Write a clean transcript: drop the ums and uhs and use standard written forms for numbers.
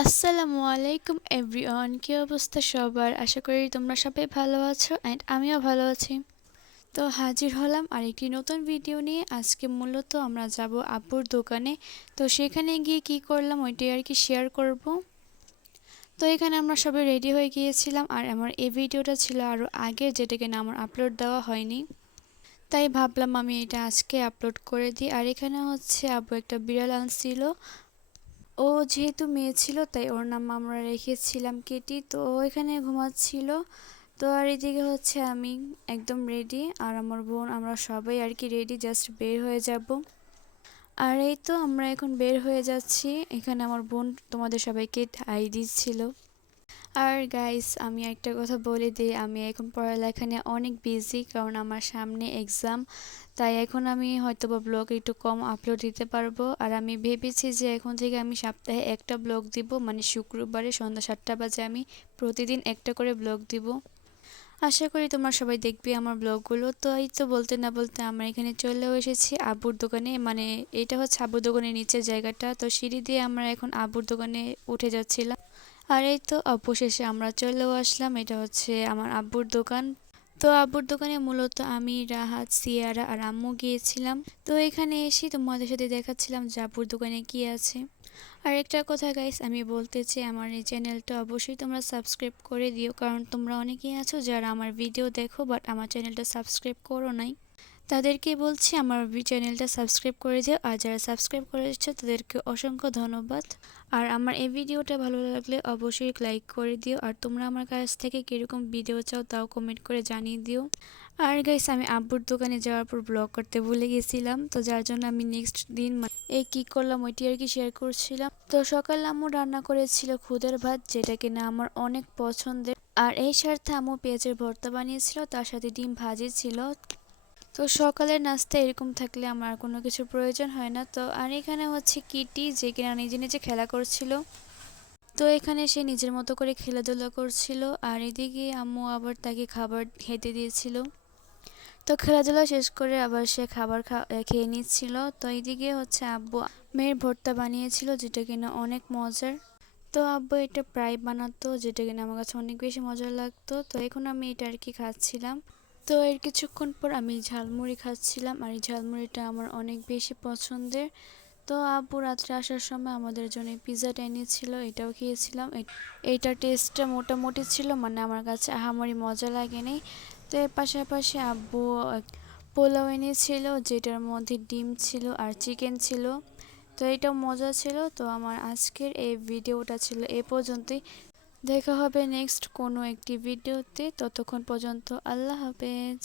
আসসালামু আলাইকুম এভরিওয়ান, কি অবস্থা সবার? আশা করি তোমরা সবাই ভালো আছো অ্যান্ড আমিও ভালো আছি। তো হাজির হলাম আরেকটি নতুন ভিডিও নিয়ে। আজকে মূলত আমরা যাব আব্বুর দোকানে। তো সেখানে গিয়ে কি করলাম ওইটাই আর কি শেয়ার করব। তো এখানে আমরা সবাই রেডি হয়ে গিয়েছিলাম, আর আমার এই ভিডিওটা ছিল আরও আগে, যেটা কিনা আমার আপলোড দেওয়া হয়নি। তাই ভাবলাম আমি এটা আজকে আপলোড করে দিই। আর এখানে হচ্ছে আব্বু একটা বিড়াল আনছিল। ও যেহেতু মেয়ে ছিল তাই ওর নাম আমরা রেখেছিলাম কেটি। তো ও এখানে ঘুমাচ্ছিল। তো আর এদিকে হচ্ছে আমি একদম রেডি, আর আমার বোন, আমরা সবাই আর কি রেডি, জাস্ট বের হয়ে যাব। আর এই তো আমরা এখন বের হয়ে যাচ্ছি। এখানে আমার বোন তোমাদের সবাইকে হাই দিচ্ছিল। আর গাইস, আমি একটা কথা বলে দিই, আমি এখন পড়ালেখা নিয়ে অনেক বিজি, কারণ আমার সামনে এক্সাম। তাই এখন আমি হয়তোবা ব্লগ একটু কম আপলোড দিতে পারবো। আর আমি ভেবেছি যে এখন থেকে আমি সপ্তাহে একটা ব্লগ দিব, মানে শুক্রবারে সন্ধ্যা 7টা বাজে আমি প্রতিদিন একটা করে ব্লগ দিব। আশা করি তোমরা সবাই দেখবে আমার ব্লগগুলো। তো এই তো বলতে না বলতে আমরা এখানে চলেও এসেছি আব্বুর দোকানে। মানে এটা হচ্ছে আব্বুর দোকানের নিচের জায়গাটা। তো সিঁড়ি দিয়ে আমরা এখন আব্বুর দোকানে উঠে যাচ্ছিলাম। আর এই তো অবশেষে আমরা চলেও আসলাম। এটা হচ্ছে আমার আব্বুর দোকান। তো আব্বুর দোকানে মূলত আমি, রাহাত, সিয়ারা আর আম্মু গিয়েছিলাম। তো এখানে এসে তোমাদের সাথে দেখাচ্ছিলাম যে আব্বুর দোকানে কি আছে। আর একটা কথা গাইস, আমি বলতে চাই, আমার এই চ্যানেলটা অবশ্যই তোমরা সাবস্ক্রাইব করে দিও, কারণ তোমরা অনেকেই আছো যারা আমার ভিডিও দেখো বাট আমার চ্যানেলটা সাবস্ক্রাইব করো নাই। তাদেরকে বলছি আমার চ্যানেলটা সাবস্ক্রাইব করে দিও, আর যারা সাবস্ক্রাইব করেছো তাদেরকে অসংখ্য ধন্যবাদ। আর আমার এই ভিডিওটা ভালো লাগলে অবশ্যই লাইক করে দিও, আর তোমরা আমার কাছ থেকে কীরকম ভিডিও চাও তাও কমেন্ট করে জানিয়ে দিও। আর গাইস, আমি আব্বুর দোকানে যাওয়ার পর ব্লগ করতে ভুলে গেছিলাম, তো যার জন্য আমি নেক্সট দিন এই কী করলাম ওইটি আর কি শেয়ার করছিলাম। তো সকালে আম্মু রান্না করেছিল খুদের ভাত, যেটা কিনা আমার অনেক পছন্দের। আর এই সাথে আম্মু পেঁয়াজের ভর্তা বানিয়েছিল, তার সাথে ডিম ভাজি ছিল। তো সকালের নাস্তা এরকম থাকলে আমার কোনো কিছুর প্রয়োজন হয় না। তো আর এখানে হচ্ছে কিটি, যে কিনা নিজে নিজে খেলা করছিল। তো এখানে সে নিজের মতো করে খেলাধুলা করছিল, আর এদিকে আম্মু আবার তাকে খাবার খেতে দিয়েছিল। তো খেলাধুলা শেষ করে আবার সে খাবার খেয়ে নিচ্ছিল। তো এইদিকে হচ্ছে আব্বু মেয়ের ভর্তা বানিয়েছিল, যেটা কিনা অনেক মজার। তো আব্বু এটা প্রায় বানাতো, যেটা কিনা আমার কাছে অনেক বেশি মজার লাগতো। তো এখন আমি এটা আর কি খাচ্ছিলাম। তো এর কিছুক্ষণ পর আমি ঝালমুড়ি খাচ্ছিলাম, আর এই ঝালমুড়িটা আমার অনেক বেশি পছন্দের। তো আব্বু রাত্রে আসার সময় আমাদের জন্য পিৎজাটা এনেছিল, এটাও খেয়েছিলাম। এইটার টেস্টটা মোটামুটি ছিল, মানে আমার কাছে আহামরি মজা লাগেনি। তো এর পাশাপাশি আব্বু পোলাও এনেছিল, যেটার মধ্যে ডিম ছিল আর চিকেন ছিল। তো এটাও মজা ছিল। তো আমার আজকের এই ভিডিওটা ছিল এ পর্যন্তই। দেখা হবে নেক্সট কোনো একটি ভিডিওতে। ততক্ষণ পর্যন্ত আল্লাহ হাফেজ।